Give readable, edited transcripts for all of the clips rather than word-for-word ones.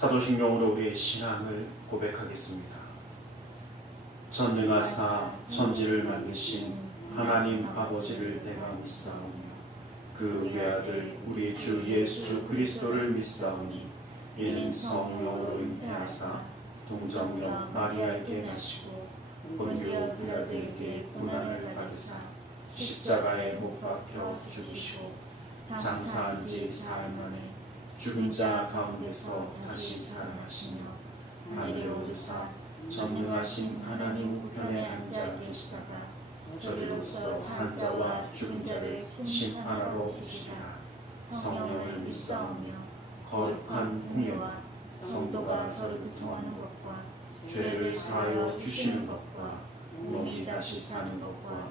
사도신경으로 우리의 신앙을 고백하겠습니다. 전능하사 천지를 만드신 하나님 아버지를 내가 믿사오며 그 외아들 우리 주 예수 그리스도를 믿사오니 이는 성령으로 잉태하사 동정녀 마리아에게 나시고 본디오 빌라도에게 고난을 받으사 십자가에 못 박혀 죽으시고 장사한 지 사흘 만에 죽은 자 가운데서 다시 살아나시며 하늘에 오르사 전능하신 하나님 우편에 앉아 계시다가 저리로서 산자와 죽은 자를 심판하러 오시리라. 성령을 믿사오며 거룩한 공예와 성도가 서로 교통하는 것과 죄를 사하여 주시는 것과 몸이 다시 사는 것과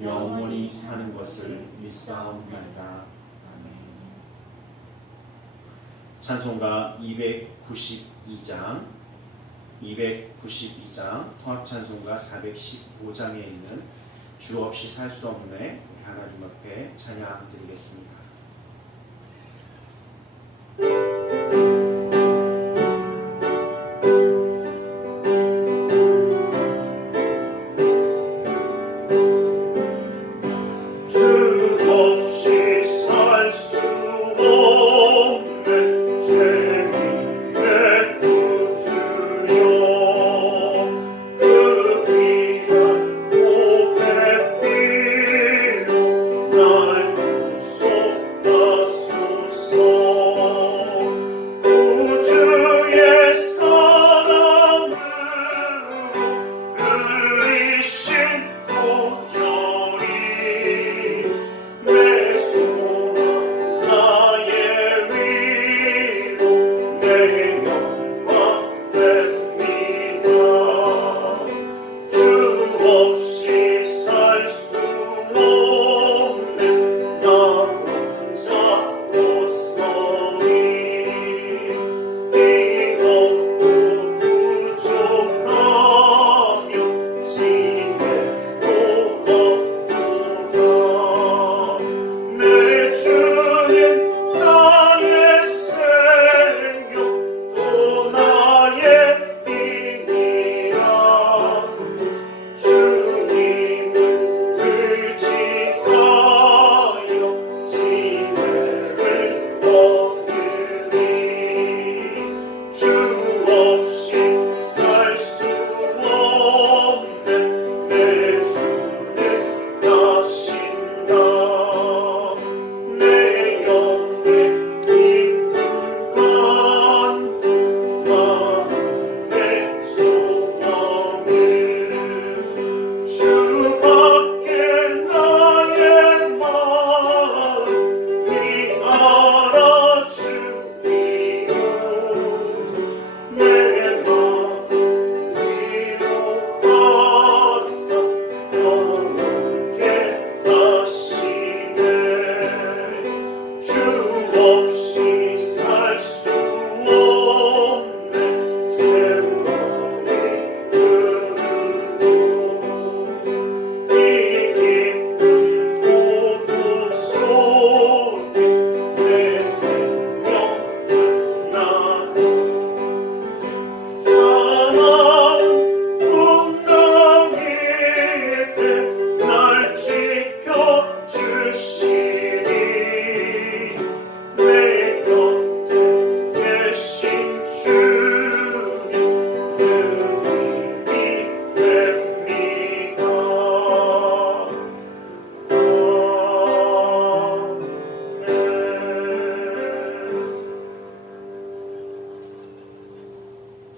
영원히 사는 것을 믿사옵나이다. 아멘. 찬송가 292장 통합찬송가 415장에 있는 주 없이 살 수 없네 우리 하나님 앞에 찬양 드리겠습니다.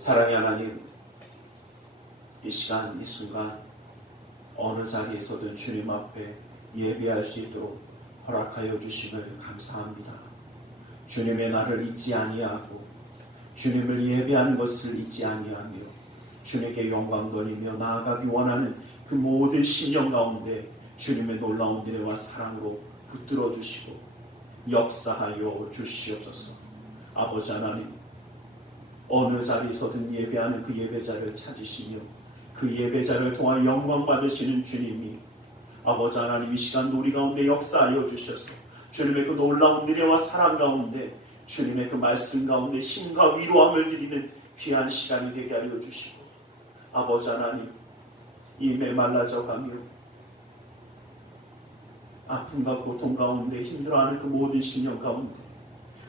사랑의 하나님, 이 시간 이 순간 어느 자리에서든 주님 앞에 예배할 수 있도록 허락하여 주심을 감사합니다. 주님의 말을 잊지 아니하고 주님을 예배하는 것을 잊지 아니하며 주님께 영광 돌리며 나아가기 원하는 그 모든 심령 가운데 주님의 놀라운 은혜와 사랑으로 붙들어 주시고 역사하여 주시옵소서. 아버지 하나님, 어느 자리에서든 예배하는 그 예배자를 찾으시며 그 예배자를 통하여 영광 받으시는 주님이 아버지 하나님 이 시간도 우리 가운데 역사하여 주셔서 주님의 그 놀라운 은혜와 사랑 가운데 주님의 그 말씀 가운데 힘과 위로함을 드리는 귀한 시간이 되게 하여 주시고, 아버지 하나님, 이 메말라져 가며 아픔과 고통 가운데 힘들어하는 그 모든 심령 가운데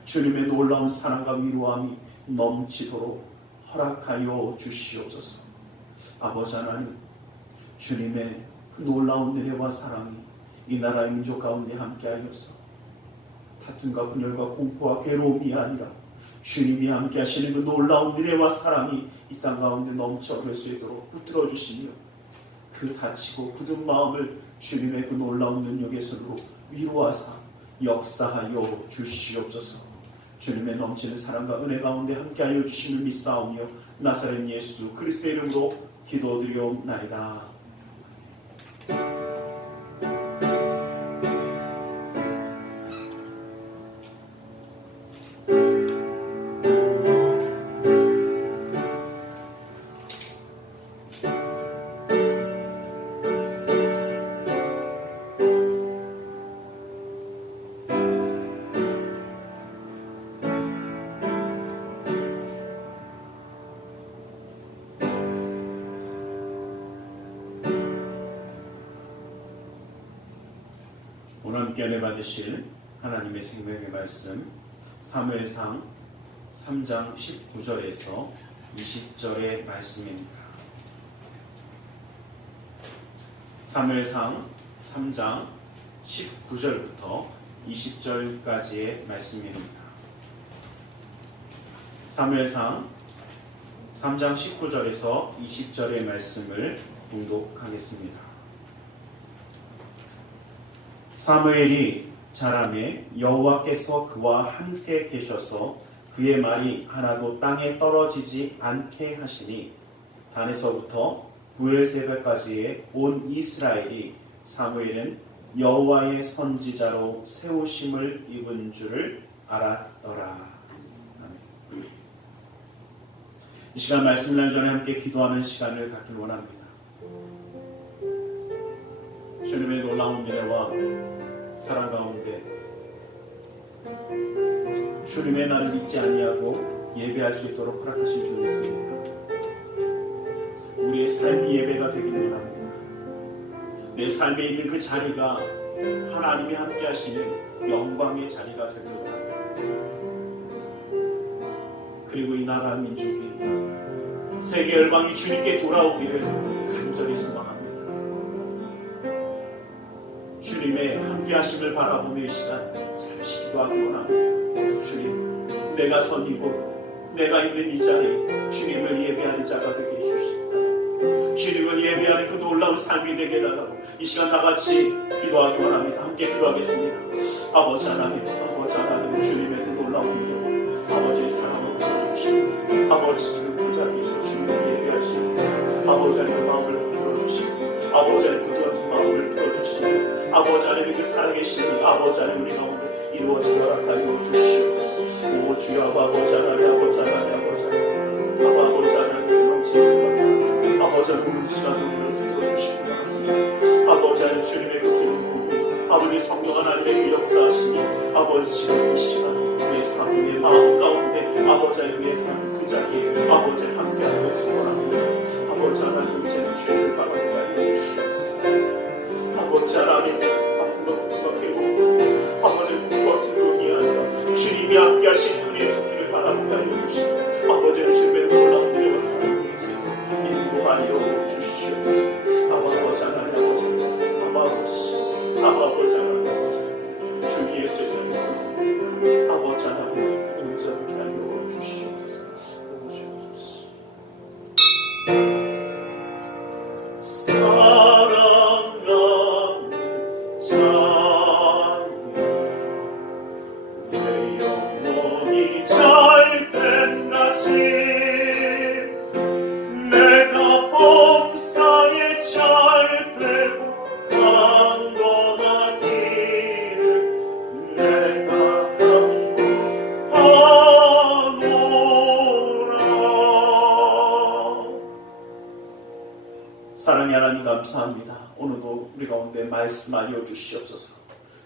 주님의 놀라운 사랑과 위로함이 넘치도록 허락하여 주시옵소서. 아버지 하나님, 주님의 그 놀라운 은혜와 사랑이 이 나라의 민족 가운데 함께하여서 다툼과 분열과 공포와 괴로움이 아니라 주님이 함께 하시는 그 놀라운 은혜와 사랑이 이 땅 가운데 넘쳐 흐를 수 있도록 붙들어 주시며, 그 다치고 굳은 마음을 주님의 그 놀라운 능력의 손으로 위로하사 역사하여 주시옵소서. 주님의 넘치는 사랑과 은혜 가운데 함께하여 주심을 믿사오며 나사렛 예수 그리스도의 이름으로 기도드리옵나이다. 오늘 함께 은혜 받으실 하나님의 생명의 말씀, 사무엘상 3장 19절에서 20절의 말씀입니다. 사무엘상 3장 19절부터 20절까지의 말씀입니다. 사무엘상 3장 19절에서 20절의 말씀을 봉독하겠습니다. 사무엘이 자라매 여호와께서 그와 함께 계셔서 그의 말이 하나도 땅에 떨어지지 않게 하시니 단에서부터 브엘세바까지의 온 이스라엘이 사무엘은 여호와의 선지자로 세우심을 입은 줄을 알았더라. 아멘. 이 시간 말씀 나누기 전에 함께 기도하는 시간을 갖길 원합니다. 주님의 놀라운 은혜와 사랑 가운데 주님의 날을 잊지 아니하고 예배할 수 있도록 허락하신 줄 믿습니다. 우리의 삶이 예배가 되길 원합니다. 내 삶에 있는 그 자리가 하나님이 함께 하시는 영광의 자리가 되길 원합니다. 그리고 이 나라 민족이 세계 열방이 주님께 돌아오기를 간절히 소망합니다. 주님의 함께하심을 바라보며 이 시간 잠시 기도하기 원합니다. 주님, 내가 선 이곳, 내가 있는 이 자리, 주님을 예배하는 자가 되게 해주십니다. 주님을 예배하는 그 놀라운 삶이 되게 해달라고 이 시간 다같이 기도하기 원합니다. 함께 기도하겠습니다. 아버지 하나님, 주님의 그 놀라운 은혜와 아버지의 사랑을 보여주시고, 아버지 지금 그 자리에서 주님을 예배할 수 있고, 아버지 하나님의 마음을 풀어주시고, 아버지 하나님의 부드러운 마음을 풀어주시고, 아버지 하나님의 그 사랑의 신이 아버지 하나님 우리 가운데 이루어지게 허락하여 주시옵소서. 오 주여, 아버지 하나님, 아버지 하나님, 아버지 하나님, 아버지 하나님 그 넘치는 사랑, 아버지 하나님 음침한 눈물을 들어주시기 바랍니다. 아버지 하나님 주님의 그 기름 부음이, 아버지 성령 하나님의 그 역사하심이 아버지 지금 이 시간 내 삶, 내 마음 가운데 아버지 하나님의 삶 그 자리에 아버지 함께하고 있습니다. 아버지 하나님 이제는 죄를 바라보게 해주시옵소서. 아버지 하나님, 아픔과 고통과 괴로움, 아버지 고통과 두려움이 아니라 주님이 함께 하신 은혜의 손길을 바라보게 하여 주시고, 아버지의 주님의 놀라운 은혜와 사랑을 수 있도록 인도하여 주시옵소서. 아버지 하나님, 아버지 하나님, 아버지 주 예수의 손으로 아버지 하나님 공정케 하여 주시옵소서. 사랑의 하나님 감사합니다. 오늘도 우리 가운데 말씀하여 주시옵소서.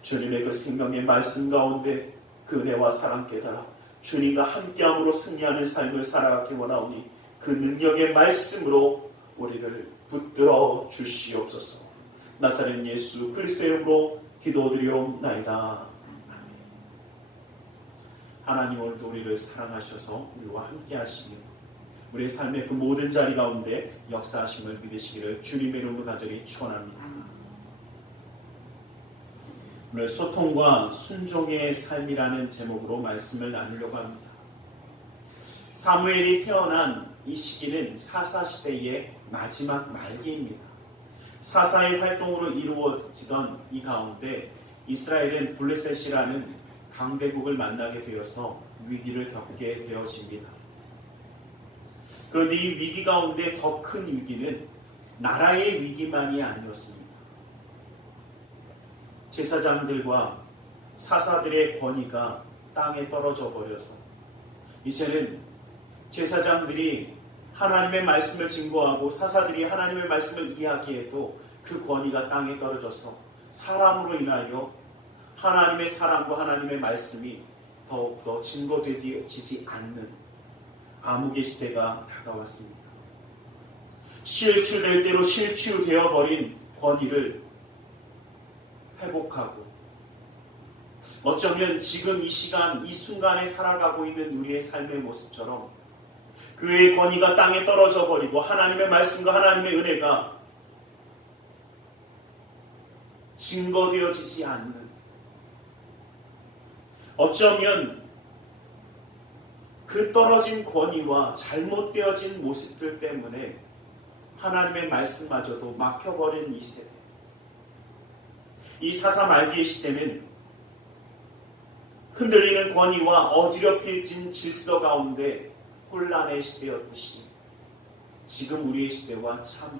주님의 그 생명의 말씀 가운데 그 은혜와 사랑 깨달아 주님과 함께함으로 승리하는 삶을 살아가기 원하오니 그 능력의 말씀으로 우리를 붙들어 주시옵소서. 나사렛 예수 그리스도의 이름으로 기도드리옵나이다. 아멘. 하나님 오늘도 우리를 사랑하셔서 우리와 함께 하시며 우리의 삶의 그 모든 자리 가운데 역사하심을 믿으시기를 주님의 이름으로 간절히 축원합니다. 오늘 소통과 순종의 삶이라는 제목으로 말씀을 나누려고 합니다. 사무엘이 태어난 이 시기는 사사시대의 마지막 말기입니다. 사사의 활동으로 이루어지던 이 가운데 이스라엘은 블레셋이라는 강대국을 만나게 되어서 위기를 겪게 되어집니다. 그런데 이 위기 가운데 더 큰 위기는 나라의 위기만이 아니었습니다. 제사장들과 사사들의 권위가 땅에 떨어져 버려서 이제는 제사장들이 하나님의 말씀을 증거하고 사사들이 하나님의 말씀을 이야기해도 그 권위가 땅에 떨어져서 사람으로 인하여 하나님의 사랑과 하나님의 말씀이 더욱더 증거되지 않는 암흑의 시대가 다가왔습니다. 실추될 대로 실추되어 버린 권위를 회복하고 어쩌면 지금 이 시간 이 순간에 살아가고 있는 우리의 삶의 모습처럼 그의 권위가 땅에 떨어져 버리고 하나님의 말씀과 하나님의 은혜가 증거되어지지 않는, 어쩌면 그 떨어진 권위와 잘못되어진 모습들 때문에 하나님의 말씀마저도 막혀버린 이 세대, 이 사사 말기의 시대는 흔들리는 권위와 어지럽혀진 질서 가운데 혼란의 시대였듯이 지금 우리의 시대와 참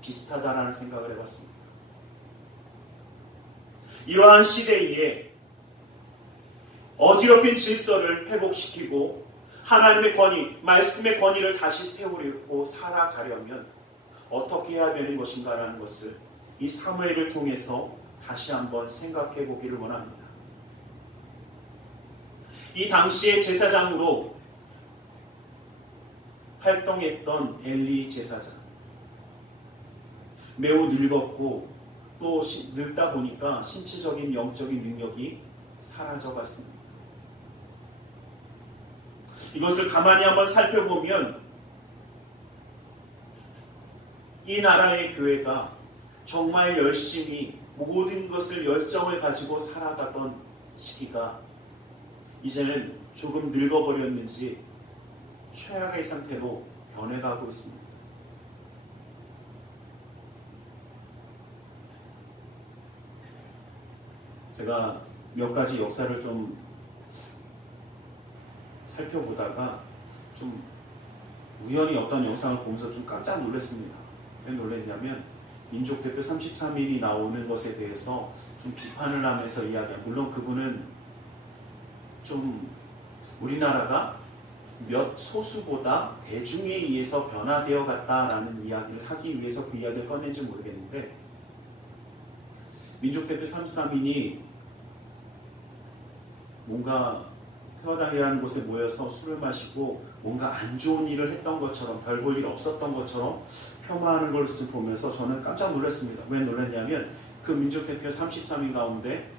비슷하다라는 생각을 해봤습니다. 이러한 시대에 어지럽힌 질서를 회복시키고 하나님의 권위, 말씀의 권위를 다시 세우려고 살아가려면 어떻게 해야 되는 것인가라는 것을 이 사무엘을 통해서 다시 한번 생각해 보기를 원합니다. 이 당시의 제사장으로 활동했던 엘리 제사장, 매우 늙었고 또 늙다 보니까 신체적인 영적인 능력이 사라져갔습니다. 이것을 가만히 한번 살펴보면 이 나라의 교회가 정말 열심히 모든 것을 열정을 가지고 살아가던 시기가 이제는 조금 늙어버렸는지 최악의 상태로 변해가고 있습니다. 제가 몇 가지 역사를 좀 살펴보다가 좀 우연히 어떤 영상을 보면서 좀 깜짝 놀랐습니다. 왜 놀랐냐면 민족대표 33인이 나오는 것에 대해서 좀 비판을 하면서 이야기합니다. 물론 그분은 좀 우리나라가 몇 소수보다 대중에 의해서 변화되어 갔다라는 이야기를 하기 위해서 그 이야기를 꺼낸지 모르겠는데, 민족대표 33인이 뭔가 태화당이라는 곳에 모여서 술을 마시고 뭔가 안 좋은 일을 했던 것처럼, 별 볼 일 없었던 것처럼 폄하하는 것을 보면서 저는 깜짝 놀랐습니다. 왜 놀랐냐면 그 민족대표 33인 가운데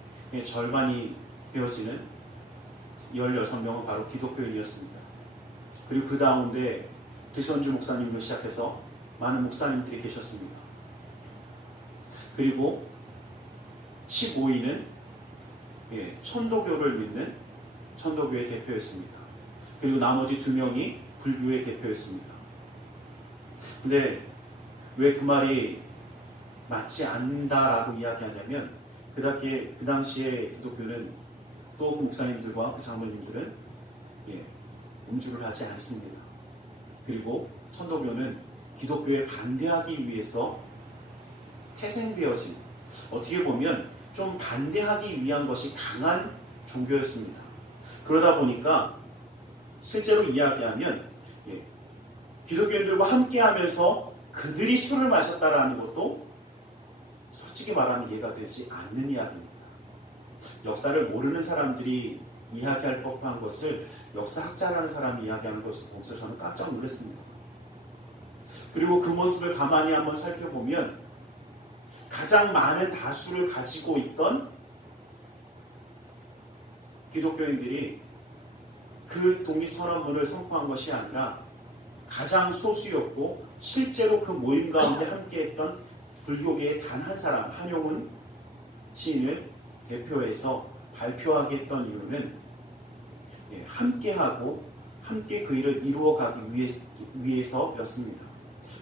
절반이 되어지는 16명은 바로 기독교인이었습니다. 그리고 그 가운데 기선주 목사님으로 시작해서 많은 목사님들이 계셨습니다. 그리고 15인은 천도교를 믿는 천도교의 대표였습니다. 그리고 나머지 2명이 불교의 대표였습니다. 근데 왜 그 말이 맞지 않는다라고 이야기하냐면 그 당시에 기독교는 또 그 목사님들과 그 장로님들은 음주를 하지 않습니다. 그리고 천도교는 기독교에 반대하기 위해서 태생되어진, 어떻게 보면 좀 반대하기 위한 것이 강한 종교였습니다. 그러다 보니까 실제로 이야기하면 기독교인들과 함께하면서 그들이 술을 마셨다라는 것도 솔직히 말하면 이해가 되지 않는 이야기입니다. 역사를 모르는 사람들이 이야기할 법한 것을 역사학자라는 사람이 이야기하는 것을 보면서 저는 깜짝 놀랐습니다. 그리고 그 모습을 가만히 한번 살펴보면 가장 많은 다수를 가지고 있던 기독교인들이 그 독립선언문을 선포한 것이 아니라 가장 소수였고 실제로 그 모임 가운데 함께했던 불교계의 단 한 사람 한용운 시인을 대표해서 발표하게 했던 이유는 함께하고 함께 그 일을 이루어가기 위해서였습니다.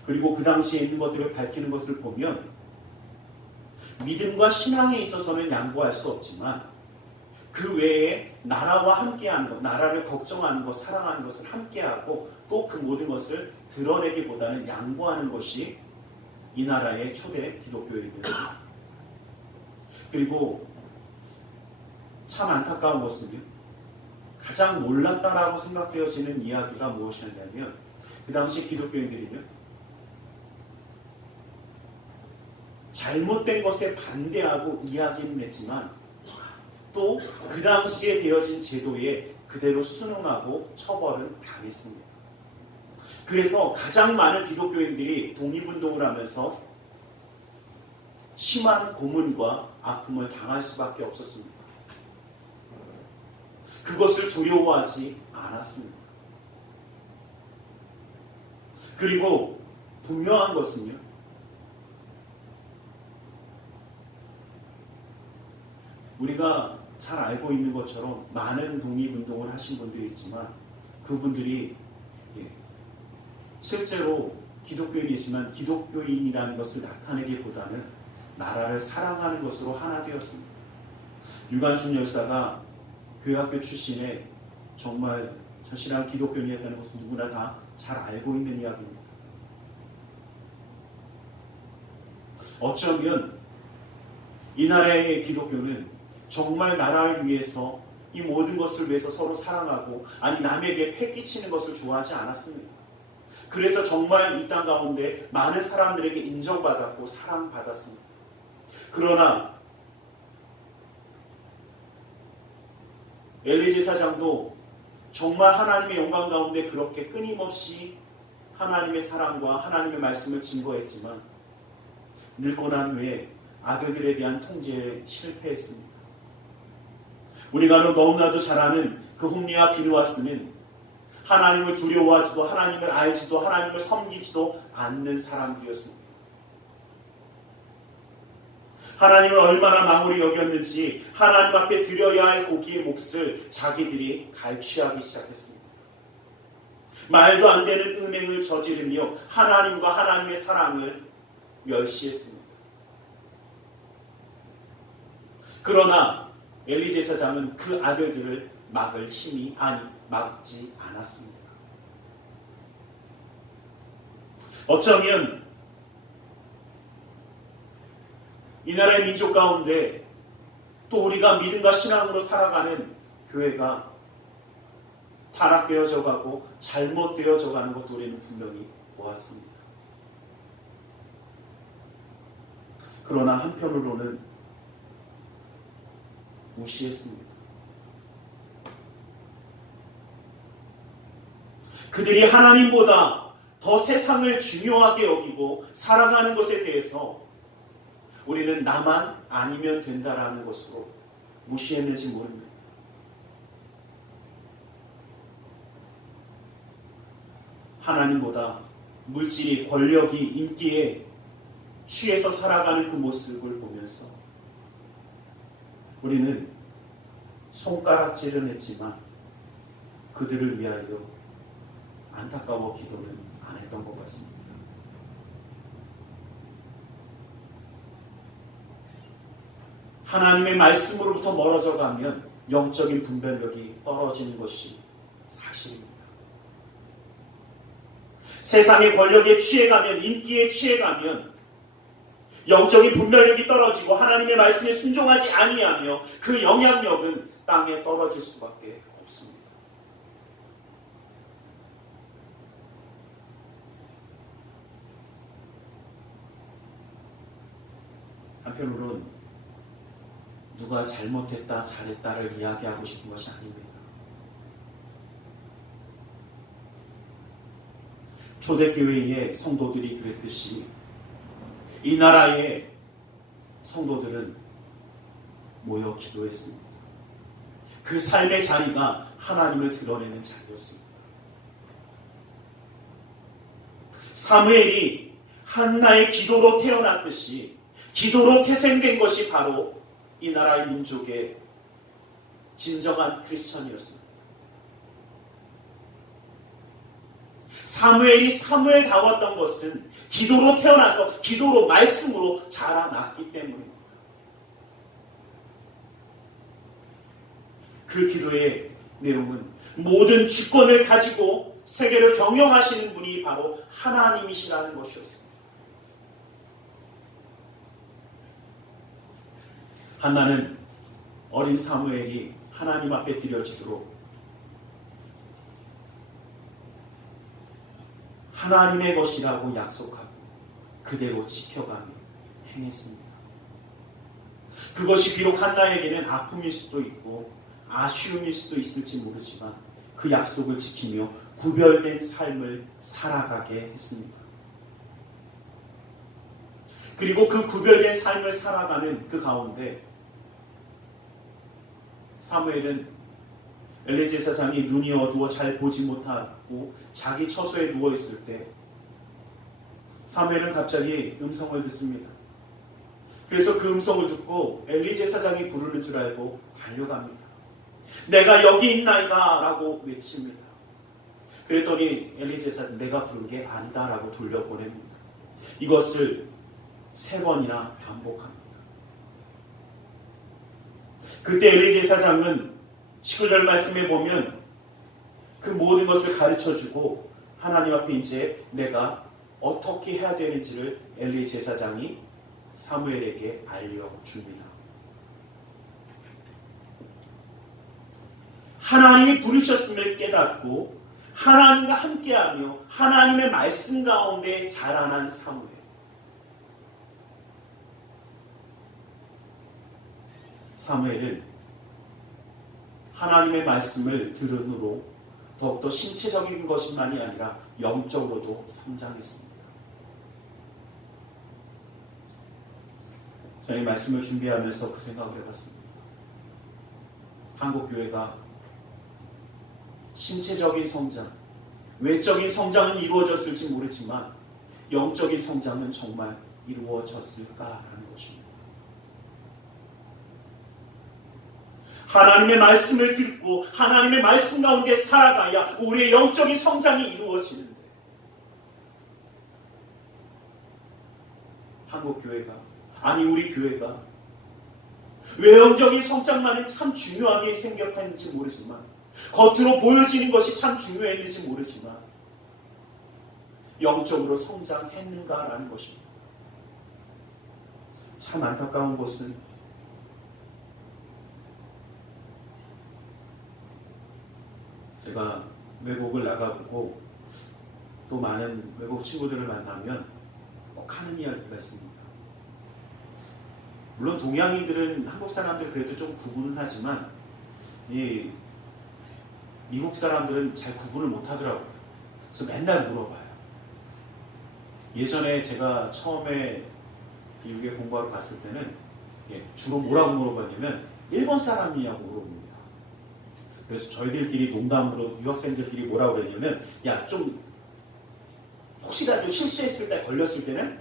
그리고 그 당시에 있는 것들을 밝히는 것을 보면 믿음과 신앙에 있어서는 양보할 수 없지만 그 외에 나라와 함께하는 것, 나라를 걱정하는 것, 사랑하는 것을 함께하고 또 그 모든 것을 드러내기보다는 양보하는 것이 이 나라의 초대 기독교인이었습니다. 그리고 참 안타까운 것은요, 가장 몰랐다라고 생각되어지는 이야기가 무엇이었냐면 그 당시 기독교인들이요, 잘못된 것에 반대하고 이야기는 했지만 또 그 당시에 되어진 제도에 그대로 순응하고 처벌은 당했습니다. 그래서 가장 많은 기독교인들이 독립운동을 하면서 심한 고문과 아픔을 당할 수밖에 없었습니다. 그것을 두려워하지 않았습니다. 그리고 분명한 것은요, 우리가 잘 알고 있는 것처럼 많은 독립운동을 하신 분들이 있지만 그분들이 실제로 기독교인이지만 기독교인이라는 것을 나타내기보다는 나라를 사랑하는 것으로 하나 되었습니다. 유관순 열사가 교회학교 출신의 정말 자신한 기독교인이었다는 것을 누구나 다 잘 알고 있는 이야기입니다. 어쩌면 이 나라의 기독교는 정말 나라를 위해서 이 모든 것을 위해서 서로 사랑하고 아니 남에게 패 끼치는 것을 좋아하지 않았습니다. 그래서 정말 이 땅 가운데 많은 사람들에게 인정받았고 사랑받았습니다. 그러나 엘리 제사장도 정말 하나님의 영광 가운데 그렇게 끊임없이 하나님의 사랑과 하나님의 말씀을 증거했지만 늙고 난 후에 아들들에 대한 통제에 실패했습니다. 우리가 너무나도 잘 아는 그 홈리와 비누아스는 하나님을 두려워하지도 하나님을 알지도 하나님을 섬기지도 않는 사람들이었습니다. 하나님을 얼마나 망울히 여겼는지 하나님 앞에 드려야 할 고기의 몫을 자기들이 갈취하기 시작했습니다. 말도 안 되는 음행을 저지르며 하나님과 하나님의 사랑을 멸시했습니다. 그러나 엘리 제사장은 그 아들들을 막을 힘이 막지 않았습니다. 어쩌면 이 나라의 민족 가운데 또 우리가 믿음과 신앙으로 살아가는 교회가 타락되어져 가고 잘못되어져 가는 것도 우리는 분명히 보았습니다. 그러나 한편으로는 무시했습니다. 그들이 하나님보다 더 세상을 중요하게 여기고 살아가는 것에 대해서 우리는 나만 아니면 된다라는 것으로 무시했는지 모릅니다. 하나님보다 물질이, 권력이, 인기에 취해서 살아가는 그 모습을 보면서 우리는 손가락질은 했지만 그들을 위하여 안타까워 기도는 안 했던 것 같습니다. 하나님의 말씀으로부터 멀어져 가면 영적인 분별력이 떨어지는 것이 사실입니다. 세상의 권력에 취해가면, 인기에 취해가면 영적인 분별력이 떨어지고 하나님의 말씀에 순종하지 아니하며 그 영향력은 땅에 떨어질 수밖에 없습니다. 한편으로는 누가 잘못했다, 잘했다를 이야기하고 싶은 것이 아닙니다. 초대교회의 성도들이 그랬듯이 이 나라의 성도들은 모여 기도했습니다. 그 삶의 자리가 하나님을 드러내는 자리였습니다. 사무엘이 한나의 기도로 태어났듯이 기도로 태생된 것이 바로 이 나라의 민족의 진정한 크리스천이었습니다. 사무엘이 사무엘다웠던 것은 기도로 태어나서 기도로 말씀으로 자라났기 때문입니다. 그 기도의 내용은 모든 주권을 가지고 세계를 경영하시는 분이 바로 하나님이시라는 것이었습니다. 한나는 어린 사무엘이 하나님 앞에 드려지도록 하나님의 것이라고 약속하고 그대로 지켜가며 행했습니다. 그것이 비록 한나에게는 아픔일 수도 있고 아쉬움일 수도 있을지 모르지만 그 약속을 지키며 구별된 삶을 살아가게 했습니다. 그리고 그 구별된 삶을 살아가는 그 가운데 사무엘은 엘리 제사장이 눈이 어두워 잘 보지 못하고 자기 처소에 누워있을 때 사무엘은 갑자기 음성을 듣습니다. 그래서 그 음성을 듣고 엘리 제사장이 부르는 줄 알고 달려갑니다. 내가 여기 있나이다 라고 외칩니다. 그랬더니 엘리 제사장 내가 부른 게 아니다 라고 돌려보냅니다. 이것을 3번이나 반복합니다. 그때 엘리 제사장은 19절 말씀에 보면 그 모든 것을 가르쳐주고 하나님 앞에 이제 내가 어떻게 해야 되는지를 엘리 제사장이 사무엘에게 알려줍니다. 하나님이 부르셨음을 깨닫고 하나님과 함께하며 하나님의 말씀 가운데 자라난 사무엘. 사무엘은 하나님의 말씀을 들음으로 더욱더 신체적인 것만이 아니라 영적으로도 성장했습니다. 저는 이 말씀을 준비하면서 그 생각을 해봤습니다. 한국교회가 신체적인 성장, 외적인 성장은 이루어졌을지 모르지만 영적인 성장은 정말 이루어졌을까라는 것입니다. 하나님의 말씀을 듣고 하나님의 말씀 가운데 살아가야 우리의 영적인 성장이 이루어지는데 한국교회가 아니 우리 교회가 외형적인 성장만은 참 중요하게 생각했는지 모르지만 겉으로 보여지는 것이 참 중요했는지 모르지만 영적으로 성장했는가라는 것입니다. 참 안타까운 것은 제가 외국을 나가보고 또 많은 외국 친구들을 만나면 꼭 하는 이야기가 있습니다. 물론 동양인들은 한국 사람들 그래도 좀 구분은 하지만 이 미국 사람들은 잘 구분을 못하더라고요. 그래서 맨날 물어봐요. 예전에 제가 처음에 미국에 공부하러 갔을 때는 주로 뭐라고 물어봤냐면 일본 사람이냐고 물어봅니다. 그래서 저희들끼리 농담으로 유학생들끼리 뭐라고 그랬냐면 야 좀 혹시라도 실수했을 때 걸렸을 때는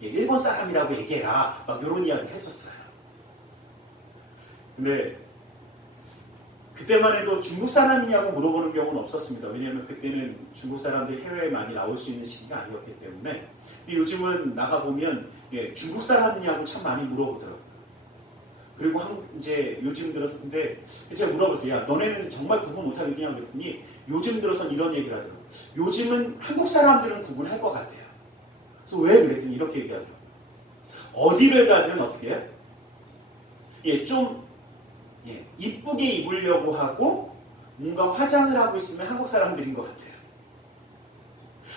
일본 사람이라고 얘기해라 막 이런 이야기를 했었어요. 근데 그때만 해도 중국 사람이냐고 물어보는 경우는 없었습니다. 왜냐하면 그때는 중국 사람들이 해외에 많이 나올 수 있는 시기가 아니었기 때문에. 근데 요즘은 나가보면 중국 사람이냐고 참 많이 물어보더라고요. 그리고 이제 요즘 들어서 근데 제가 물어봤어요. 야 너네는 정말 구분 못하겠냐 그랬더니 요즘 들어서는 이런 얘기를 하더라고요. 요즘은 한국 사람들은 구분할 것 같아요. 그래서 왜 그랬더니 이렇게 얘기하더라고요. 어디를 가든 어떻게 해요? 좀 이쁘게 입으려고 하고 뭔가 화장을 하고 있으면 한국 사람들인 것 같아요.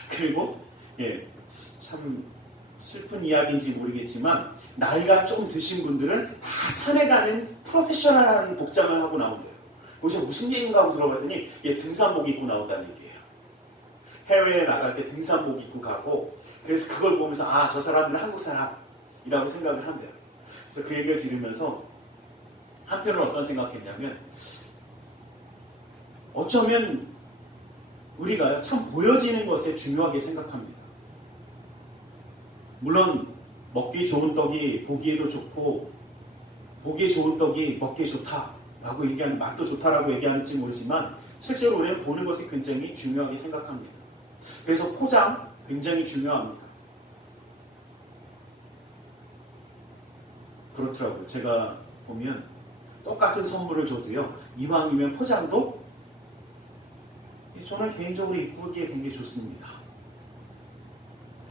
그리고 참 슬픈 이야기인지 모르겠지만 나이가 좀 드신 분들은 다 산에 가는 프로페셔널한 복장을 하고 나온대요. 거기서 무슨 얘기인가 하고 들어봤더니 등산복 입고 나온다는 얘기예요. 해외에 나갈 때 등산복 입고 가고, 그래서 그걸 보면서 저 사람들은 한국 사람이라고 생각을 한대요. 그래서 그 얘기를 들으면서 한편으로 어떤 생각했냐면, 어쩌면 우리가 참 보여지는 것에 중요하게 생각합니다. 물론 먹기 좋은 떡이 보기에도 좋고, 보기에 좋은 떡이 먹기에 좋다라고 얘기하는, 맛도 좋다라고 얘기하는지 모르지만 실제로 우리는 보는 것이 굉장히 중요하게 생각합니다. 그래서 포장 굉장히 중요합니다. 그렇더라고요. 제가 보면 똑같은 선물을 줘도요, 이왕이면 포장도 저는 개인적으로 이쁘게 된 게 좋습니다.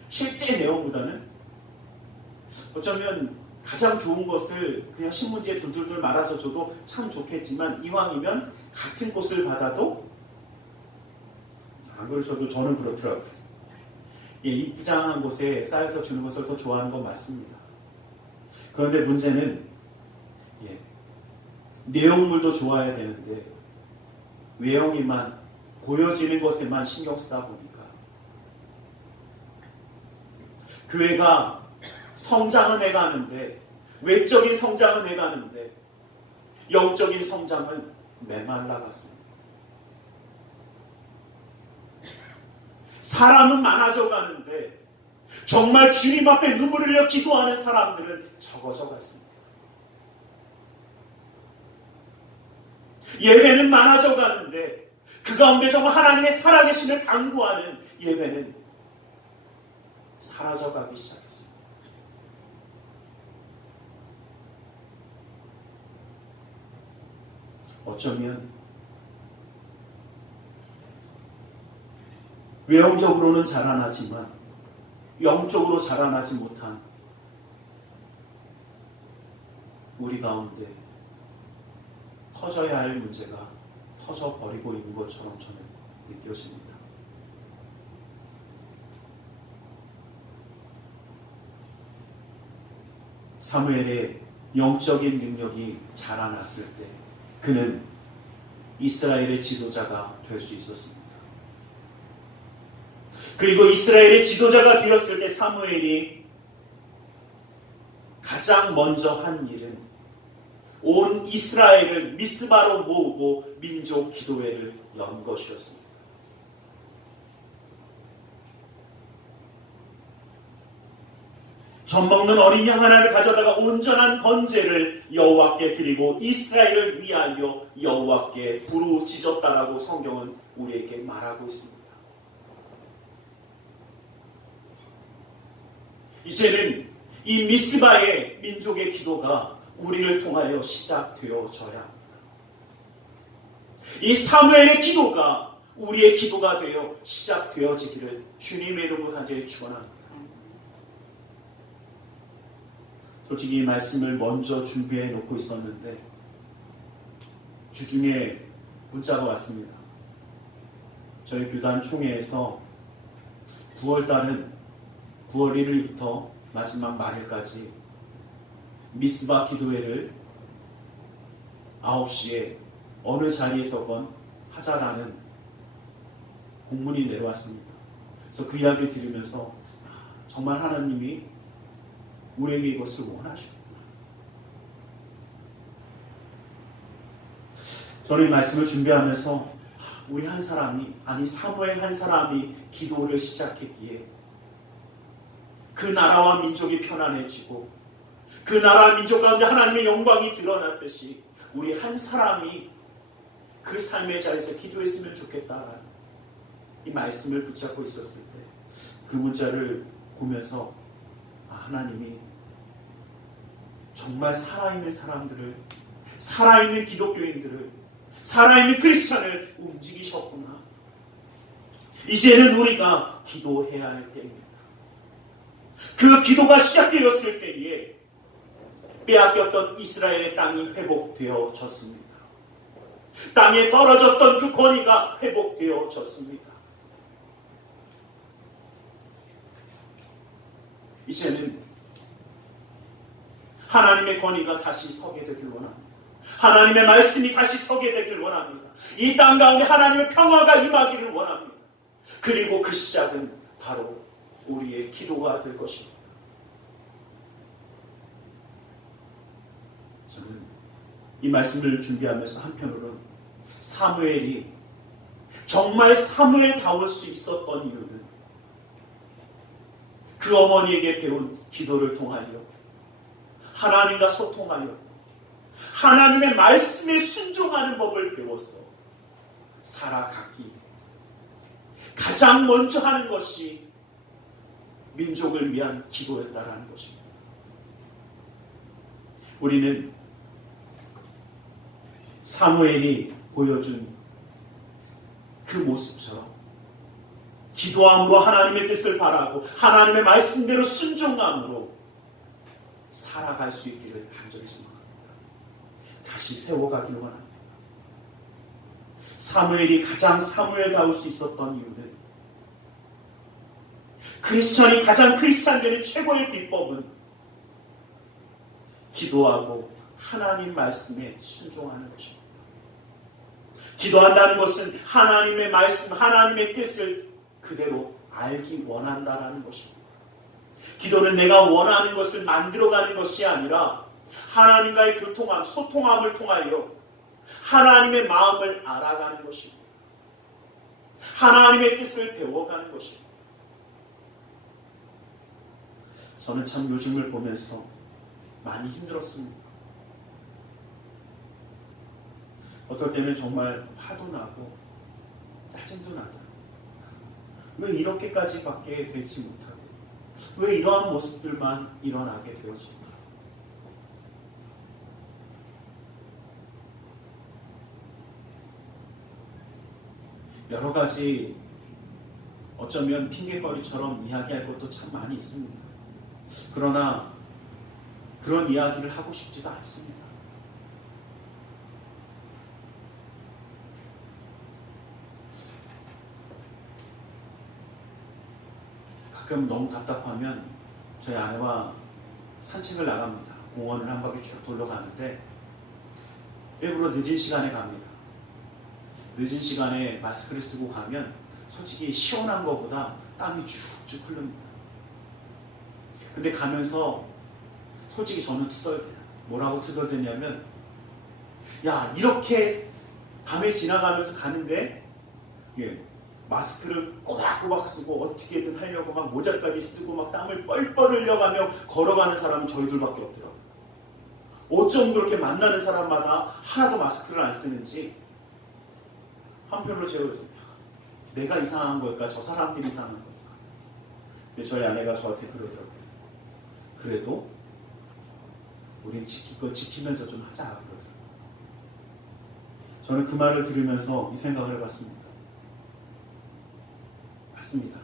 실제 내용보다는 어쩌면 가장 좋은 것을 그냥 신문지에 둘둘둘 말아서 줘도 참 좋겠지만, 이왕이면 같은 꽃을 받아도, 안 그러셔도 저는 그렇더라고요. 이쁘장한 곳에 쌓여서 주는 것을 더 좋아하는 건 맞습니다. 그런데 문제는 내용물도 좋아야 되는데 외형에만, 보여지는 것에만 신경 쓰다 보니까 교회가 성장은 해가는데, 외적인 성장은 해가는데 영적인 성장은 메말라갔습니다. 사람은 많아져 가는데 정말 주님 앞에 눈물을 흘려 기도하는 사람들은 적어져 갔습니다. 예배는 많아져 가는데 그 가운데 정말 하나님의 살아계심을 강구하는 예배는 사라져가기 시작했습니다. 어쩌면 외형적으로는 자라나지만 영적으로 자라나지 못한 우리 가운데 터져야 할 문제가 터져버리고 있는 것처럼 저는 느껴집니다. 사무엘의 영적인 능력이 자라났을 때 그는 이스라엘의 지도자가 될 수 있었습니다. 그리고 이스라엘의 지도자가 되었을 때 사무엘이 가장 먼저 한 일은 온 이스라엘을 미스바로 모으고 민족 기도회를 연 것이었습니다. 젖먹는 어린 양 하나를 가져다가 온전한 번제를 여호와께 드리고 이스라엘을 위하여 여호와께 부르짖었다라고 성경은 우리에게 말하고 있습니다. 이제는 이 미스바의 민족의 기도가 우리를 통하여 시작되어져야 합니다. 이 사무엘의 기도가 우리의 기도가 되어 시작되어지기를 주님의 이름으로 간절히 축원합니다. 솔직히 이 말씀을 먼저 준비해 놓고 있었는데 주중에 문자가 왔습니다. 저희 교단 총회에서 9월 1일부터 마지막 말일까지 미스바 기도회를 9시에 어느 자리에서건 하자라는 공문이 내려왔습니다. 그래서 그 이야기를 들으면서 정말 하나님이 우리에게 이것을 원하시구나. 저는 이 말씀을 준비하면서 우리 한 사람이, 아니 사무엘 한 사람이 기도를 시작했기에 그 나라와 민족이 편안해지고 그 나라와 민족 가운데 하나님의 영광이 드러났듯이 우리 한 사람이 그 삶의 자리에서 기도했으면 좋겠다라는 이 말씀을 붙잡고 있었을 때 그 문자를 보면서 하나님이 정말 살아있는 사람들을, 살아있는 기독교인들을, 살아있는 크리스찬을 움직이셨구나. 이제는 우리가 기도해야 할 때입니다. 그 기도가 시작되었을 때에 빼앗겼던 이스라엘의 땅이 회복되어졌습니다. 땅에 떨어졌던 그 권위가 회복되어졌습니다. 이제는 하나님의 권위가 다시 서게 되길 원합니다. 하나님의 말씀이 다시 서게 되길 원합니다. 이 땅 가운데 하나님의 평화가 임하기를 원합니다. 그리고 그 시작은 바로 우리의 기도가 될 것입니다. 저는 이 말씀을 준비하면서 한편으로는 사무엘이 정말 사무엘다울 수 있었던 이유는 그 어머니에게 배운 기도를 통하여 하나님과 소통하여 하나님의 말씀에 순종하는 법을 배워서 살아가기 가장 먼저 하는 것이 민족을 위한 기도였다라는 것입니다. 우리는 사무엘이 보여준 그 모습처럼 기도함으로 하나님의 뜻을 바라고 하나님의 말씀대로 순종함으로 살아갈 수 있기를 간절히 소망합니다. 다시 세워가기를 원합니다. 사무엘이 가장 사무엘다울 수 있었던 이유는 크리스천이 가장 크리스천 되는 최고의 비법은 기도하고 하나님 말씀에 순종하는 것입니다. 기도한다는 것은 하나님의 말씀, 하나님의 뜻을 그대로 알기 원한다라는 것입니다. 기도는 내가 원하는 것을 만들어가는 것이 아니라 하나님과의 교통함, 소통함을 통하여 하나님의 마음을 알아가는 것입니다. 하나님의 뜻을 배워가는 것입니다. 저는 참 요즘을 보면서 많이 힘들었습니다. 어떨 때는 정말 화도 나고 짜증도 나다. 왜 이렇게까지밖에 되지 못하고 왜 이러한 모습들만 일어나게 되어질까? 여러 가지 어쩌면 핑계거리처럼 이야기할 것도 참 많이 있습니다. 그러나 그런 이야기를 하고 싶지도 않습니다. 가끔 너무 답답하면 저희 아내와 산책을 나갑니다. 공원을 한 바퀴 쭉 돌러 가는데 일부러 늦은 시간에 갑니다. 늦은 시간에 마스크를 쓰고 가면 솔직히 시원한 것보다 땀이 쭉쭉 흐릅니다. 근데 가면서 솔직히 저는 투덜대요. 뭐라고 투덜대냐면 야 이렇게 밤에 지나가면서 가는데 마스크를 꼬박꼬박 쓰고 어떻게든 하려고 막 모자까지 쓰고 막 땀을 뻘뻘 흘려가며 걸어가는 사람은 저희 둘밖에 없더라고요. 어쩜 그렇게 만나는 사람마다 하나도 마스크를 안 쓰는지 한편으로 제가 그랬습니다. 내가 이상한 걸까? 저 사람들이 이상한 걸까? 근데 저희 아내가 저한테 그러더라고요. 그래도 우린 지킬 거 지키면서 좀 하자 그러더라고요. 저는 그 말을 들으면서 이 생각을 해봤습니다. 맞습니다.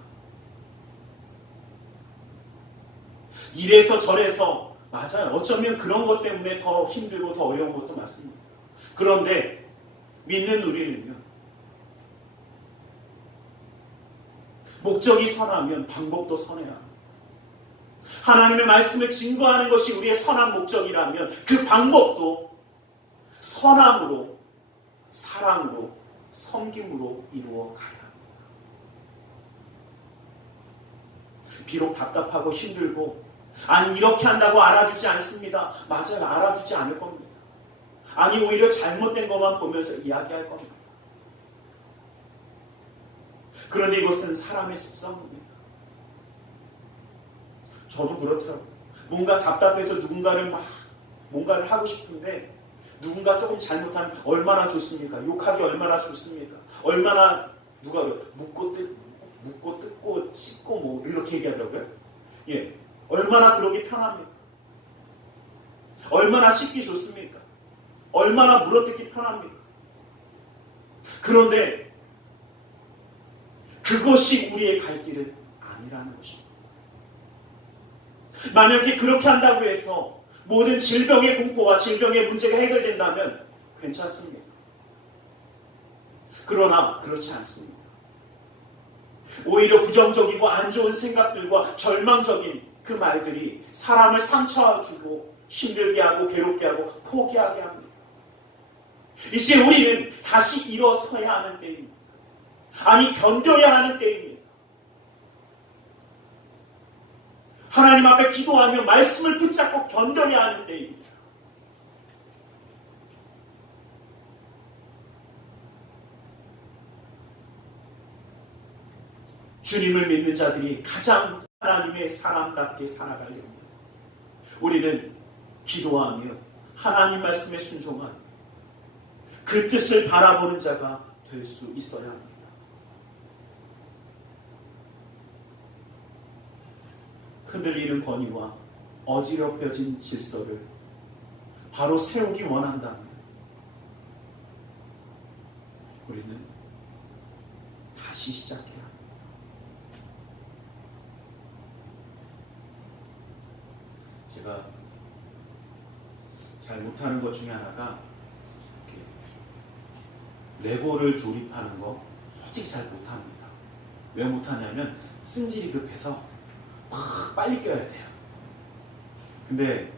이래서 저래서 맞아요. 어쩌면 그런 것 때문에 더 힘들고 더 어려운 것도 맞습니다. 그런데 믿는 우리는요. 목적이 선하면 방법도 선해야 합니다. 하나님의 말씀을 증거하는 것이 우리의 선한 목적이라면 그 방법도 선함으로, 사랑으로, 섬김으로 이루어 가야 합니다. 비록 답답하고 힘들고 아니 이렇게 한다고 알아주지 않습니다. 맞아요. 알아주지 않을 겁니다. 아니 오히려 잘못된 것만 보면서 이야기할 겁니다. 그런데 이것은 사람의 습성입니다. 저도 그렇더라고요. 뭔가 답답해서 뭔가를 하고 싶은데 누군가 조금 잘못하면 얼마나 좋습니까? 욕하기 얼마나 좋습니까? 얼마나 누가 묻고 뜯고 씹고 뭐 이렇게 얘기하더라고요. 예, 얼마나 그러기 편합니까? 얼마나 씹기 좋습니까? 얼마나 물어뜯기 편합니까? 그런데 그것이 우리의 갈 길은 아니라는 것입니다. 만약에 그렇게 한다고 해서 모든 질병의 공포와 질병의 문제가 해결된다면 괜찮습니다. 그러나 그렇지 않습니다. 오히려 부정적이고 안 좋은 생각들과 절망적인 그 말들이 사람을 상처주고 힘들게 하고 괴롭게 하고 포기하게 합니다. 이제 우리는 다시 일어서야 하는 때입니다. 아니, 견뎌야 하는 때입니다. 하나님 앞에 기도하며 말씀을 붙잡고 견뎌야 하는 때입니다. 주님을 믿는 자들이 가장 하나님의 사람답게 살아가려면 우리는 기도하며 하나님 말씀에 순종하며 그 뜻을 바라보는 자가 될 수 있어야 합니다. 흔들리는 권위와 어지럽혀진 질서를 바로 세우기 원한다면 우리는 다시 시작해야 합니다. 제가 잘 못하는 것 중에 하나가 레고를 조립하는 거 솔직히 잘 못합니다. 왜 못하냐면 승질이 급해서 막 빨리 껴야 돼요. 근데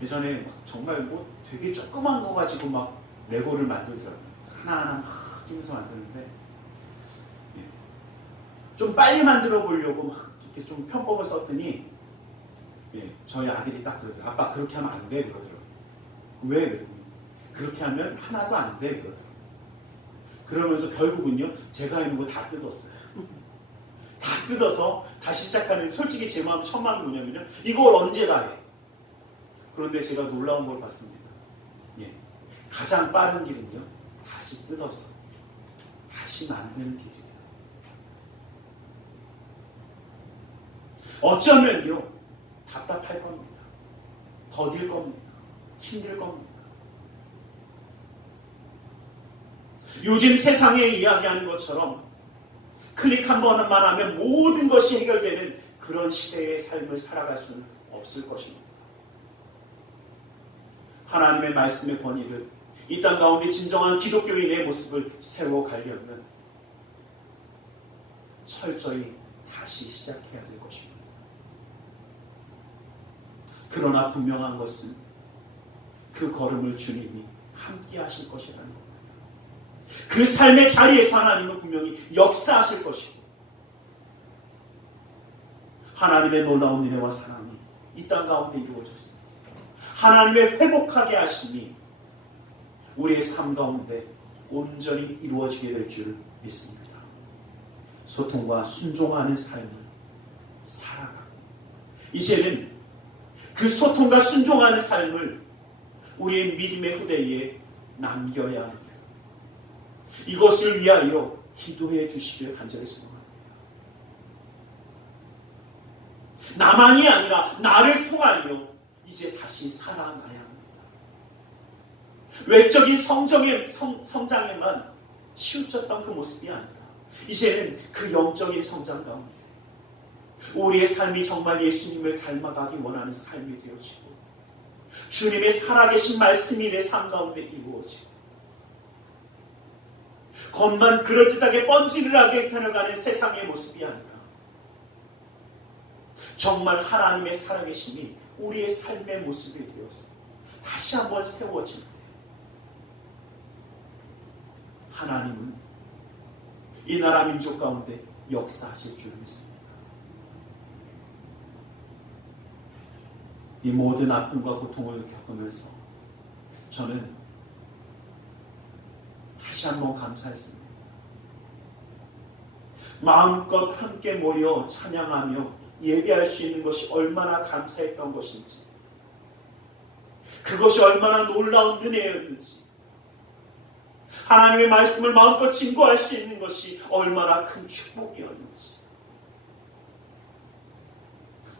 예전에 정말 되게 조그만 거 가지고 막 레고를 만들더라고요. 하나하나 막 끼면서 만드는데 좀 빨리 만들어 보려고 막 이렇게 좀 편법을 썼더니 저희 아들이 딱 그러더라고요. 아빠 그렇게 하면 안 돼 그러더라고요. 왜? 그랬더니 그렇게 하면 하나도 안 돼 그러더라고요. 그러면서 결국은요 제가 있는 거 다 뜯었어요. 다 뜯어서 다시 시작하는, 솔직히 제 마음 천만이 뭐냐면요, 이걸 언제 다 해? 그런데 제가 놀라운 걸 봤습니다. 가장 빠른 길은요 다시 뜯어서 다시 만드는 길이에요. 어쩌면요 답답할 겁니다. 더딜 겁니다. 힘들 겁니다. 요즘 세상에 이야기하는 것처럼 클릭 한 번만 하면 모든 것이 해결되는 그런 시대의 삶을 살아갈 수는 없을 것입니다. 하나님의 말씀의 권위를 이 땅 가운데 진정한 기독교인의 모습을 세워가려면 철저히 다시 시작해야 될 것입니다. 그러나 분명한 것은 그 걸음을 주님이 함께 하실 것이라는 겁니다. 그 삶의 자리에서 하나님은 분명히 역사하실 것이고 하나님의 놀라운 은혜와 사랑이 이 땅 가운데 이루어졌습니다. 하나님의 회복하게 하심이 우리의 삶 가운데 온전히 이루어지게 될 줄 믿습니다. 소통과 순종하는 삶을 살아가고 이제는 그 소통과 순종하는 삶을 우리의 믿음의 후대에 남겨야 합니다. 이것을 위하여 기도해 주시길 간절히 소망합니다. 나만이 아니라 나를 통하여 이제 다시 살아나야 합니다. 외적인 성장에만 치우쳤던 그 모습이 아니라 이제는 그 영적인 성장 가운데 우리의 삶이 정말 예수님을 닮아가기 원하는 삶이 되어지고 주님의 살아계신 말씀이 내 삶 가운데 이루어지고 겉만 그럴듯하게 뻔질하게 되어가는 세상의 모습이 아니라 정말 하나님의 살아계심이 우리의 삶의 모습이 되어서 다시 한번 세워질 때 하나님은 이 나라 민족 가운데 역사하실 줄 믿습니다. 이 모든 아픔과 고통을 겪으면서 저는 다시 한번 감사했습니다. 마음껏 함께 모여 찬양하며 예배할 수 있는 것이 얼마나 감사했던 것인지, 그것이 얼마나 놀라운 은혜였는지, 하나님의 말씀을 마음껏 증거할 수 있는 것이 얼마나 큰 축복이었는지,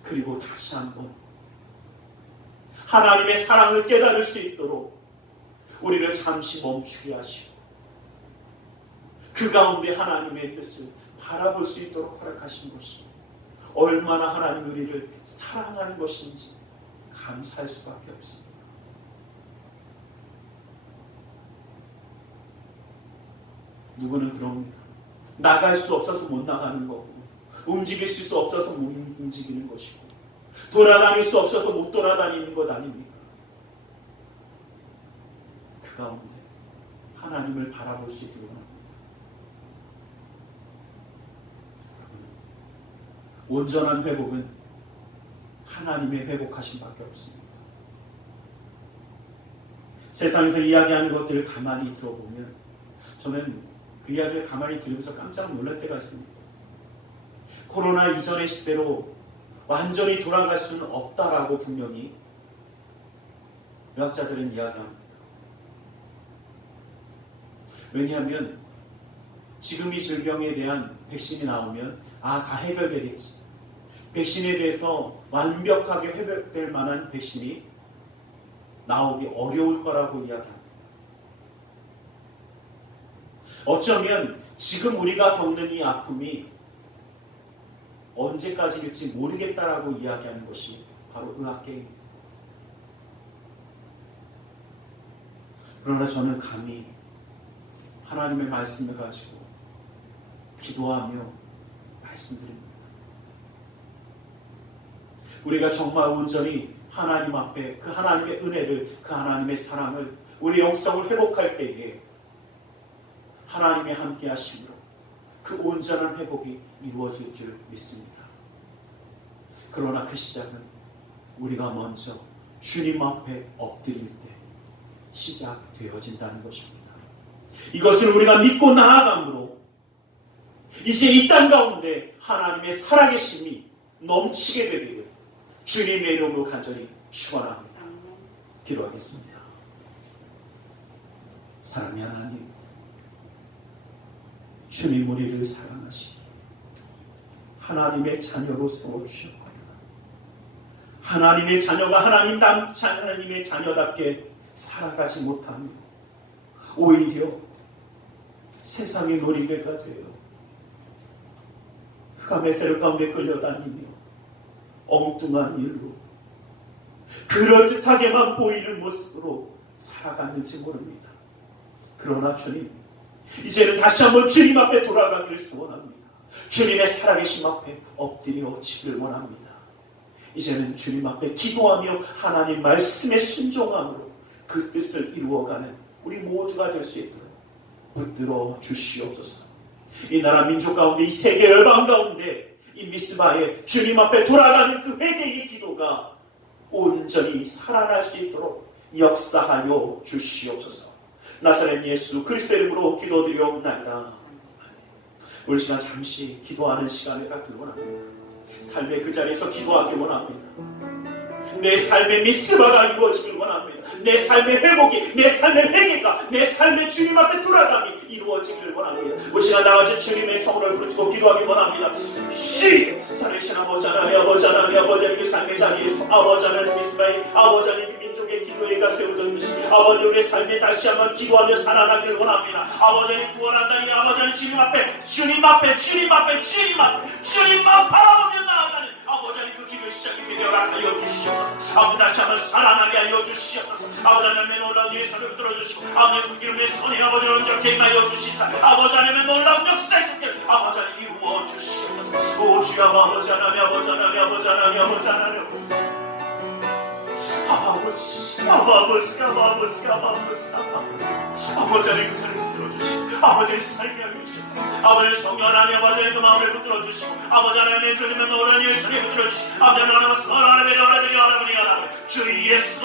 그리고 다시 한번 하나님의 사랑을 깨달을 수 있도록 우리를 잠시 멈추게 하시고 그 가운데 하나님의 뜻을 바라볼 수 있도록 허락하신 것이 얼마나 하나님 우리를 사랑하는 것인지 감사할 수밖에 없습니다. 누구는 그럽니다. 나갈 수 없어서 못 나가는 거고 움직일 수 없어서 못 움직이는 것이고 돌아다닐 수 없어서 못 돌아다니는 것 아닙니까? 그 가운데 하나님을 바라볼 수 있도록 합니다. 온전한 회복은 하나님의 회복하심밖에 없습니다. 세상에서 이야기하는 것들을 가만히 들어보면 저는 그 이야기를 가만히 들으면서 깜짝 놀랄 때가 있습니다. 코로나 이전의 시대로 완전히 돌아갈 수는 없다라고 분명히 의학자들은 이야기합니다. 왜냐하면 지금 이 질병에 대한 백신이 나오면 다 해결되겠지. 백신에 대해서 완벽하게 회복될 만한 백신이 나오기 어려울 거라고 이야기합니다. 어쩌면 지금 우리가 겪는 이 아픔이 언제까지일지 모르겠다라고 이야기하는 것이 바로 의학계입니다. 그러나 저는 감히 하나님의 말씀을 가지고 기도하며 말씀드립니다. 우리가 정말 온전히 하나님 앞에 그 하나님의 은혜를, 그 하나님의 사랑을, 우리 영성을 회복할 때에 하나님이 함께 하심으로 그 온전한 회복이 이루어질 줄 믿습니다. 그러나 그 시작은 우리가 먼저 주님 앞에 엎드릴 때 시작되어진다는 것입니다. 이것을 우리가 믿고 나아감으로 이제 이 땅 가운데 하나님의 살아계심이 넘치게 되기를 주님의 이름으로 간절히 축원합니다. 기도하겠습니다. 사랑의 하나님, 주님 우리를 사랑하시니 하나님의 자녀로 세워주셨거니와 하나님의 자녀가 하나님의 자녀답게 살아가지 못하며 오히려 세상의 놀이개가 되어 흑암의 세력 가운데 끌려다니며 엉뚱한 일로 그럴듯하게만 보이는 모습으로 살아갔는지 모릅니다. 그러나 주님, 이제는 다시 한번 주님 앞에 돌아가기를 소원합니다. 주님의 살아계심 앞에 엎드려지기를 원합니다. 이제는 주님 앞에 기도하며 하나님 말씀에 순종함으로 그 뜻을 이루어가는 우리 모두가 될 수 있도록 붙들어 주시옵소서. 이 나라 민족 가운데, 이 세계 열방 가운데 이 미스바에 주님 앞에 돌아가는 그 회개의 기도가 온전히 살아날 수 있도록 역사하여 주시옵소서. 나사렛 예수 그리스도 이름으로 기도드리옵나이다. 우리 시간 잠시 기도하는 시간을 갖기를 원합니다. 삶의 그 자리에서 기도하기 원합니다. 내 삶의 미스바가 이루어지길 원합니다. 내 삶의 회복이, 내 삶의 회개가, 내 삶의 주님 앞에 돌아가기 이루어지기를 원합니다. 우리 시간 나아진 주님의 성을 부르짖고 기도하기 원합니다. 살아계신 아버지 하나님, 아버지 하나님, 아버지 하나님, 그 삶의 자리에서 아버지 하나님 미스바의 아버지 하나님 민족의 기도회가 세워졌듯이 아버지 우리의 삶에 다시 한번 기도하며 살아나기를 원합니다. 아버지 하나님 구원한다니 아버지 하나님 주님만 바라보며 나아가는 아버지 하나님 그 기도의 시작이 되어라 하여 주시옵소서. 아버지 다시 한번 살아나게 하여 주시옵소서. 아버지 하나님의 놀라운 예수를 들어주시고 아버지 그 기름의 손에 아버지 온전케 임하여 주시사 아버지 하나님의 놀라운 역사의 속길 아버지 하나님 이루어 주시옵소서. 오 주여 아버지 하나님 아버지 하나님 아버지 하나님 아버지 하나님 아버지 하나님 그 자리를 들어주시고 아버지의 살게 하여 주시옵소서. 아버지 성령 하나님 아버지 그 마음을 붙들어 주시고 아버지 하나님의 주님의 노란 예수를 붙들어 주시고 아버지 하나님의 주 예수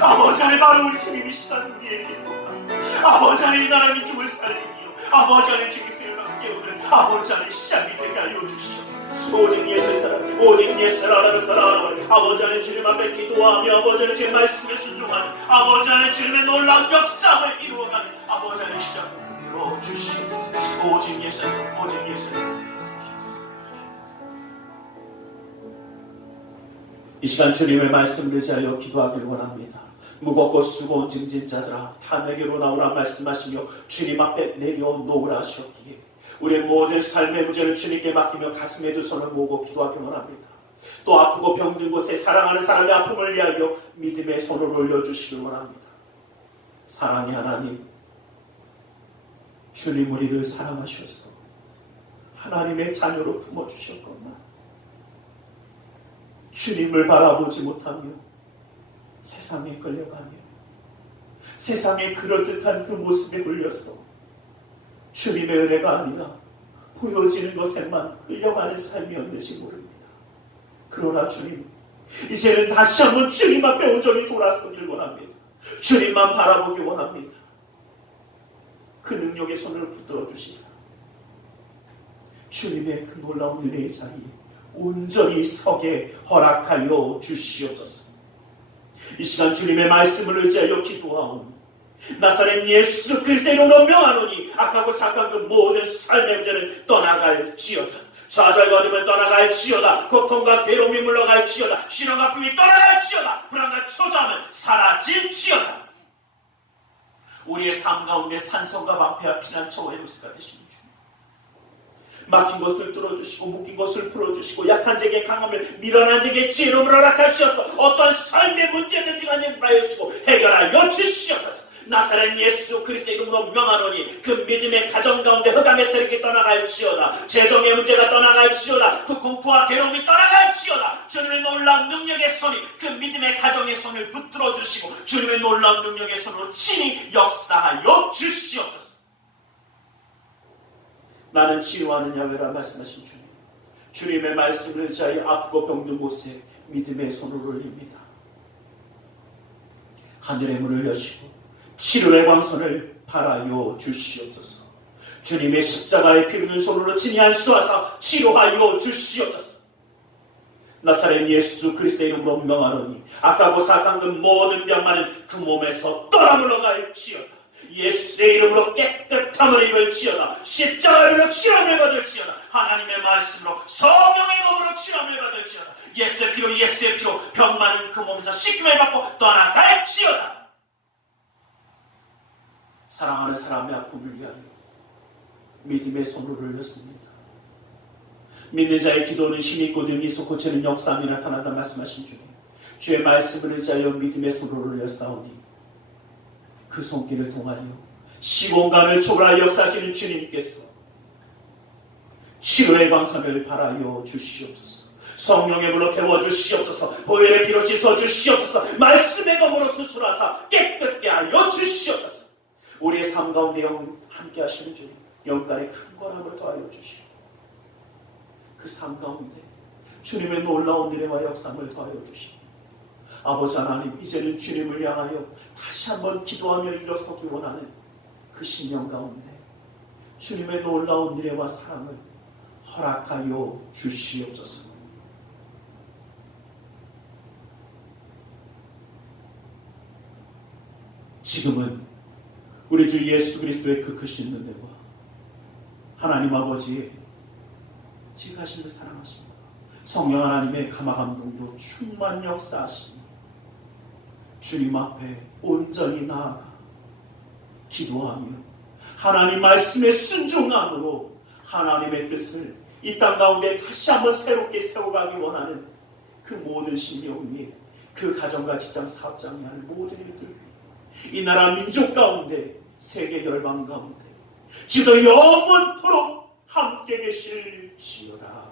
아버지 하나님 바로 우리 주님이시다는 우리의 기도가 아버지 하나님 이 나라 민족을 살리며 아버지 하나님 주님의 깨우는 아버지 하나님 시작이 되게 하여 주시옵소서. 오직 예수의 사랑 오직 예수의 나라를 사랑하는 아버지 하나님 주님 앞에 기도하며 아버지 하나님 제 말씀에 순종하는 아버지 하나님 주님의 놀라운 역사를 이루어가는 아버지 하나님 시작을 붙들어 주시옵소서. 오직 예수의 사랑 오직 예수의 사랑. 이 시간 주님의 말씀을 의지하여 기도하기를 원합니다. 무겁고 수고온 짐진 자들아 다 내게로 나오라 말씀하시며 주님 앞에 내려놓으라 하셨기에 우리의 모든 삶의 문제를 주님께 맡기며 가슴에 두 손을 모으고 기도하기 원합니다. 또 아프고 병든 곳에 사랑하는 사람의 아픔을 위하여 믿음의 손을 올려주시길 원합니다. 사랑의 하나님, 주님 우리를 사랑하셔서 하나님의 자녀로 품어주셨건만 주님을 바라보지 못하며 세상에 끌려가며 세상의 그럴듯한 그 모습에 홀려서 주님의 은혜가 아니라 보여지는 것에만 끌려가는 삶이었는지 모릅니다. 그러나 주님, 이제는 다시 한번 주님 앞에 온전히 돌아서길 원합니다. 주님만 바라보기 원합니다. 그 능력의 손을 붙들어 주시사 주님의 그 놀라운 은혜의 자리에 온전히 서게 허락하여 주시옵소서. 이 시간 주님의 말씀을 의지하여 기도하오니 나사렛 예수 그리스도의 이름으로 명하노니 악하고 사악한 그 모든 삶의 문제는 떠나갈지어다. 좌절과 어둠은 떠나갈지어다. 고통과 괴로움이 물러갈지어다. 신앙과 아픔이 떠나갈지어다. 불안과 초조함은 사라질지어다. 우리의 삶 가운데 산성과 방패와 피난처와 요새가 되시는 주님, 막힌 것을 뚫어주시고 묶인 것을 풀어주시고 약한 자에게 강함을 밀어난 자에게 지혜로움을 허락하시어서 어떤 삶의 문제든지 간에 하여주시고 해결하여 주시옵소서. 나사렛 예수 그리스도의 이름으로 명하노니 그 믿음의 가정 가운데 흑암의 세력이 떠나갈지어다. 재정의 문제가 떠나갈지어다. 그 공포와 괴로움이 떠나갈지어다. 주님의 놀라운 능력의 손이 그 믿음의 가정의 손을 붙들어 주시고 주님의 놀라운 능력의 손으로 친히 역사하여 주시옵소서. 나는 치유하는 야훼라 말씀하신 주님, 주님의 말씀을 의지하여 아프고 병든 곳에 믿음의 손을 올립니다. 하늘의 문을 여시고 치료의 광선을 바라여 주시옵소서. 주님의 십자가의 피 묻은 손으로 친히 안수하사 치료하여 주시옵소서. 나사렛 예수 그리스도의 이름으로 명하노니 악하고 사악한 그 모든 병만은 그 몸에서 떠나 물러갈지어다. 예수의 이름으로 깨끗함을 입을지어다. 십자가로 치료를 받을지어다. 하나님의 말씀으로 성령의 이름으로 치료를 받을지어다. 예수의 피로 병만은 그 몸에서 씻김을 받고 떠나갈지어다. 사랑하는 사람의 아픔을 위하여 믿음의 손을 올렸습니다. 믿는 자의 기도는 힘이 있고 능이 있어 고치는 역사함이 나타난다 말씀하신 주님, 주의 말씀을 의지하여 믿음의 손을 올렸사오니 그 손길을 통하여 시공간을 초월하여 역사하시는 주님께서 치료의 광선을 바라여 주시옵소서. 성령의 불로 태워주시옵소서. 보혈의 피로 씻어주시옵소서. 말씀의 검으로 수술하사 깨끗게 하여 주시옵소서. 우리의 삶 가운데 함께 하시는 주님, 영간의 큰 권함을 더하여 주시고 그 삶 가운데 주님의 놀라운 은혜와 역사함을 더하여 주시고 아버지 하나님, 이제는 주님을 향하여 다시 한번 기도하며 일어서기 원하는 그 심령 가운데 주님의 놀라운 은혜와 사랑을 허락하여 주시옵소서. 지금은 우리 주 예수 그리스도의 그 크신 은혜와 하나님 아버지의 지극하신 그 사랑하심과 성령 하나님의 감화 감동으로 충만 역사하시니 주님 앞에 온전히 나아가 기도하며 하나님 말씀에 순종함으로 하나님의 뜻을 이 땅 가운데 다시 한번 새롭게 세워가기 원하는 그 모든 심령 위에 그 가정과 직장 사업장이 하는 모든 일들 위에 이 나라 민족 가운데 세계 열방 가운데 지도 영원토록 함께 계실지어다.